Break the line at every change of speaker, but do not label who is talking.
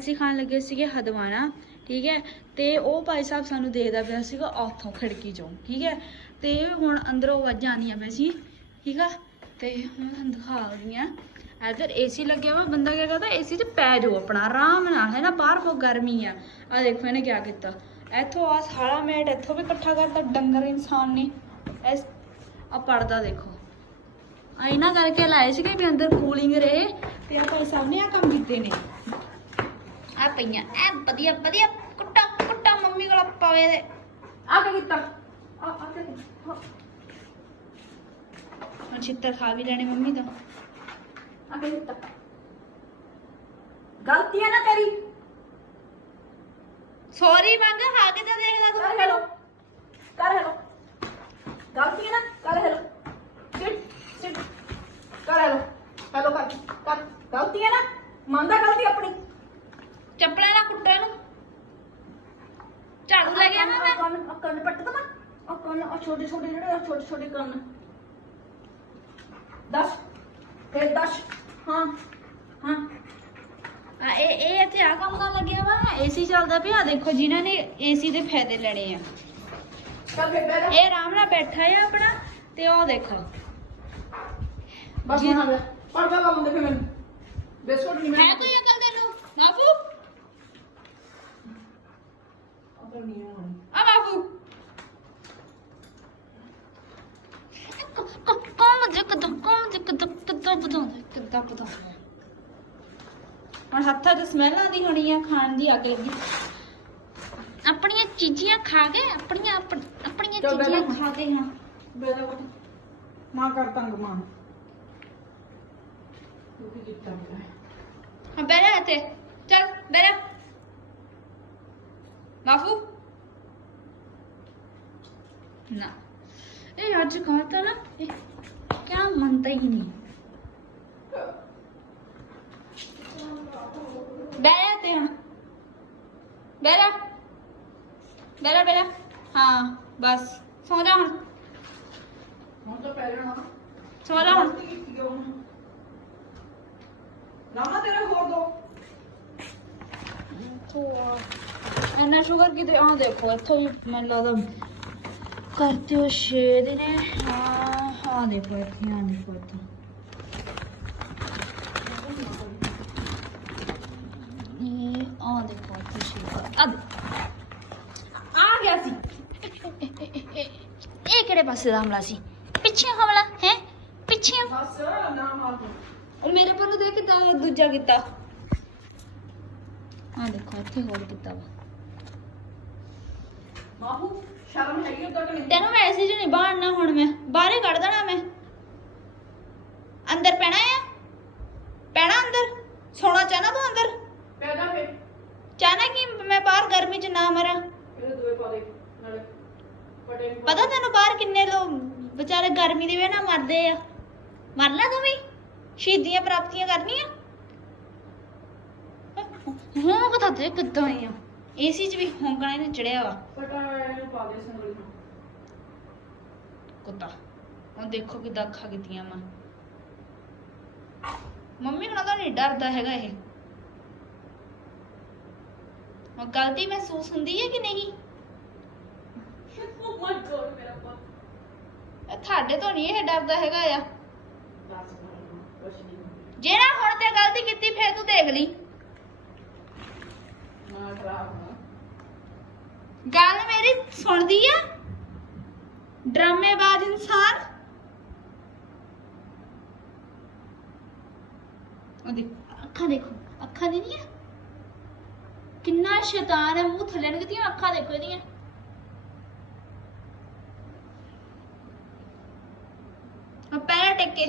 ਅਸੀਂ ਖਾਣ ਲੱਗੇ ਸੀਗੇ ਹਦਵਾਣਾ, ਠੀਕ ਹੈ, ਤੇ ਉਹ ਭਾਈ ਸਾਹਿਬ ਸਾਨੂੰ ਦੇਖਦਾ ਪਿਆ ਸੀਗਾ ਉੱਥੋਂ ਖਿੜਕੀ ਚੋਂ, ਠੀਕ ਹੈ, ਤੇ ਹੁਣ ਅੰਦਰੋਂ ਆਵਾਜ਼ਾਂ ਆਉਂਦੀਆਂ ਪਈਆਂ ਸੀ, ਠੀਕ ਆ, ਤੇ ਹੁਣ ਤੁਹਾਨੂੰ ਦਿਖਾ ਰਹੀ ਆ ਇਧਰ ਏਸੀ ਲੱਗਿਆ ਵਾ, ਬੰਦਾ ਕੀ ਕਰਦਾ ਏਸੀ 'ਚ ਪੈ ਜਾਓ ਆਪਣਾ, ਆਰਾਮ ਨਾਲ, ਹੈ ਨਾ, ਬਾਹਰ ਬਹੁਤ ਗਰਮੀ ਆ। ਆ ਦੇਖੋ ਇਹਨੇ ਕੀ ਕੀਤਾ, ਇੱਥੋਂ ਆ ਸਾਰਾ ਮੈਟ ਇੱਥੋਂ ਵੀ ਇਕੱਠਾ ਕਰਤਾ, ਡੰਗਰ ਇਨਸਾਨ ਨੇ, ਇਸ ਆ ਪਰਦਾ ਦੇਖੋ ਆ ਇਹਨਾਂ ਕਰਕੇ ਲਾਏ ਸੀਗੇ ਵੀ ਅੰਦਰ ਕੂਲਿੰਗ ਰਹੇ, ਤੇ ਆ ਭਾਈ ਸਾਹਿਬ ਨੇ ਆ ਕੰਮ ਕੀਤੇ ਨੇ। ਆ ਪਈਆਂ। ਐ ਵਧੀਆ ਵਧੀਆ। ਕੁੱਟਾ ਕੁੱਟਾ ਮੰਮੀ ਕੋਲ ਪਵੇ ਦੇ ਆ ਕੀ ਕੀਤਾ। ਆ ਆ ਕੀ ਹੁਣ ਛਿੱਤਰ ਖਾ ਵੀ ਲੈਣੇ ਮੰਮੀ ਤੋਂ। ਆ ਕੀ ਕੀਤਾ।
ਗਲਤੀ ਹੈ ਨਾ ਤੇਰੀ?
ਸੌਰੀ ਮੰਗ ਖਾ ਕੇ ਤਾਂ ਦੇਖਦਾ
ਕਰ
ਤੂੰ
ਹੈਲੋ। ਕਰ ਹੈਲੋ। ਗਲਤੀ ਹੈ ਨਾ? ਕਰ ਹੈਲੋ। ਸਿਟ ਸਿਟ ਕਰ ਹੈਲੋ। ਹੈਲੋ ਕਰ ਕਰ। ਗਲਤੀ ਹੈ ਨਾ? ਮੰਨਦਾ ਗਲਤੀ ਆਪਣੀ।
ਚੱਪਲਾਂ ਨਾਲ ਕੁੱਟੇ ਨੂੰ ਝਾੜੂ ਲੈ ਗਿਆ ਨਾ ਮੈਂ?
ਕੰਨ ਪੱਟ ਦਮਾ ਆ ਕੰਨ ਆ ਛੋਟੇ ਛੋਟੇ ਜਿਹੜੇ ਆ ਛੋਟੇ ਛੋਟੇ ਕੰਨ। ਦਸ ਫਿਰ ਦਸ। ਹਾਂ ਹਾਂ।
ਆ ਇਹ ਇਹ ਇੱਥੇ ਆ ਕੰਮ ਕਰਨ ਲੱਗਿਆ ਵਾ ਏਸੀ ਚੱਲਦਾ ਪਿਆ। ਦੇਖੋ ਜਿਨ੍ਹਾਂ ਨੇ ਏਸੀ ਦੇ ਫਾਇਦੇ ਲੈਣੇ ਆ।
ਚੱਲ ਫਿਰ
ਇਹ ਆਰਾਮ ਨਾਲ ਬੈਠਾ ਆ ਆਪਣਾ ਤੇ ਉਹ ਦੇਖੋ।
ਬਸ। ਹੁਣ ਆ ਗਿਆ ਪੜਦਾ ਲਾ ਮੁੰਡੇ ਫਿਰ ਮੈਨੂੰ। ਬਿਸਕੁਟ ਨਹੀਂ ਮੈਂ
ਹੈ ਕੋਈ ਅਕਲ ਤੈਨੂੰ ਬਾਬੂ
ਅਕਲ ਨਹੀਂ ਹੈ ਹੁਣ
ਆ ਬਾਬੂ ਕੌਣ ਜਿੱਕ ਦੋ ਕੌਣ ਜਿੱਕ ਦੋ ਕਿੱਦਾਂ ਬਤਾਉਂਦਾ ਕਿੱਦਾਂ ਬਤਾਉਂਦਾ ਹੁਣ ਹੱਥਾਂ 'ਚ ਸਮੈਲ ਆਉਂਦੀ ਹੋਣੀ ਆ ਖਾਣ ਦੀ ਅੱਗ ਲੱਗੀ। ਆਪਣੀਆਂ ਚੀਜ਼ੀਆਂ ਖਾ ਕੇ ਆਪਣੀਆਂ ਆਪਣ- ਆਪਣੀਆਂ
ਚੱਲ
ਚੀਜ਼ੀਆਂ ਖਾ ਕੇ ਹਾਂ।
ਜਾ ਬਟ ਕਰ ਤੰਗ ਮਾਂ। ਤੂੰ ਕੀ ਕੀਤਾ
ਹਾਂ ਜਾ ਇੱਥੇ। ਚੱਲ ਬਹਿ ਜਾ ਬਾਬੂ ਨਾ। ਇਹ ਅੱਜ ਕਹਤਾ ਨਾ ਇਹ ਕਿਆ ਮੰਨਤਾ ਹੀ ਨਹੀਂ। ਬਹਿ ਜਾ ਤੇ ਹੁਣ। ਬਹਿ ਜਾ। ਬਹਿ ਜਾ ਬਹਿ ਜਾ। ਹਾਂ ਬਸ। ਸੌ ਜਾ ਹੁਣ
ਹੁਣ ਤਾਂ ਪੈ ਜਾਣਾ
ਸੌ ਜਾ ਹੁਣ
ਗਲਤੀ ਕੀਤੀ ਆ ਹੁਣ ਲਾਮਾ ਤੇਰੇ ਹੋਰ ਦੋ
ਇੰਨਾ ਸ਼ੂਗਰ ਕਿਤੇ ਆ ਦੇਖੋ ਇੱਥੋਂ ਵੀ ਮੈਨੂੰ ਲੱਗਦਾ ਕਰਤੇ ਹੋ ਛੇ ਦਿਨੇ ਹਾਂ ਹਾਂ ਦੇਖੋ ਇੱਥੇ ਆ ਦੇਖੋ ਇੱਥੋਂ। ਇਹ ਆ ਦੇਖੋ ਇੱਥੇ ਸ਼ੂਗਰ ਆ ਦੇ- ਆ ਗਿਆ ਸੀ। ਇਹ ਕਿਹੜੇ ਪਾਸੇ ਦਾ ਹਮਲਾ ਸੀ? ਪਿੱਛੇ ਹਮਲਾ ਹੈ? ਪਿੱਛੇ?
ਬਸ ਨਾ ਮਾਰ ਦੋ।
ਉਹ ਮੇਰੇ ਪਰ ਨੂੰ ਦੇਖ ਕਿਦਾਂ ਦੂਜਾ ਕੀਤਾ। ਆ ਦੇਖੋ ਇੱਥੇ ਹੋਰ ਕੀਤਾ ਵਾ।
ਬਾਬੂ ਸ਼ਰਮ ਹੈਗੀ ਉਦੋਂ ਕਿ ਨਹੀਂ
ਤੈਨੂੰ ਨਹੀਂ ਬਾਹਰਨਾ ਹੁਣ ਮੈਂ। ਬਾਹਰੇ ਕੱਢ ਦੇਣਾ ਮੈਂ। ਅੰਦਰ ਪੈਣਾ ਆ? ਪੈਣਾ ਅੰਦਰ? ਸੋਣਾ ਚਾਹਨਾ ਤੂੰ ਅੰਦਰ?
ਪੈ ਜਾ ਫੇ
ਚਾਹਨਾ ਕਿ ਮੈਂ ਬਾਹਰ ਗਰਮੀ ਚ ਨਾ ਮਰਾਂ?
ਇਹਦੇ ਦੋਏ ਪਾ ਦੇ ਨਾਲੇ ਪਟੇ ਨੂੰ ਪਾ
ਪਤਾ ਤੈਨੂੰ ਬਾਹਰ ਕਿੰਨੇ ਲੋਕ ਵਿਚਾਰੇ ਗਰਮੀ ਦੀ ਵਜ੍ਹਾ ਨਾਲ ਮਰਦੇ ਆ? ਮਰ ਲੈ ਤੂੰ ਵੀ। ਸ਼ਹੀਦੀਆਂ ਪ੍ਰਾਪਤੀਆਂ ਕਰਨੀਆਂ। ਹਾਂ ਕਥਾ ਤੇ ਕਿੱਦਾਂ ਆ। ਏਸੀ ਚ ਵੀ ਹੋਂਕਣਾ ਇਹਨੇ ਚੜਿਆ ਵਾ।
ਪਟਾ ਪਾ ਸੰਗਲੀ
ਕੁੱਤਾ ਹੁਣ ਦੇਖੋ ਕਿਦਾਂ ਅੱਖਾਂ ਕੀਤੀਆਂ ਵਾ। ਮੰਮੀ ਹੁਣਾਂ ਦਾ ਨਹੀਂ ਡਰਦਾ ਹੈਗਾ ਇਹ। ਹੁਣ ਗਲਤੀ ਮਹਿਸੂਸ ਹੁੰਦੀ ਹੈ ਕਿ ਨਹੀਂ?
ਮੇਰਾ ਪਾ
ਇਹ ਤੁਹਾਡੇ ਤੋਂ ਨਹੀਂ ਇਹ ਡਰਦਾ ਹੈਗਾ ਆ।
ਦੱਸ ਕੁਛ ਨਹੀਂ
ਜੇ ਨਾ ਹੁਣ ਤੇ ਗਲਤੀ ਕੀਤੀ ਫੇਰ ਤੂੰ ਦੇਖ ਲਈ।
ਨਾ ਖਰਾਬ
ਸੁਣਦੀ ਆ? ਡਰਾਮੇਬਾਜ਼ ਇਨਸਾਨ? ਉਹ ਦੇਖ, ਅੱਖਾਂ ਦੇਖੋ, ਅੱਖਾਂ ਦੀ ਨਹੀਂ ਆ? ਕਿੰਨਾ ਸ਼ੈਤਾਨ ਹੈ ਮੂੰਹ ਥੱਲੇ ਨੂੰ ਕਿਤੀਆਂ ਅੱਖਾਂ ਦੇਖੋ ਇਹਦੀਆਂ। ਪੈਰ ਟੇਕੇ।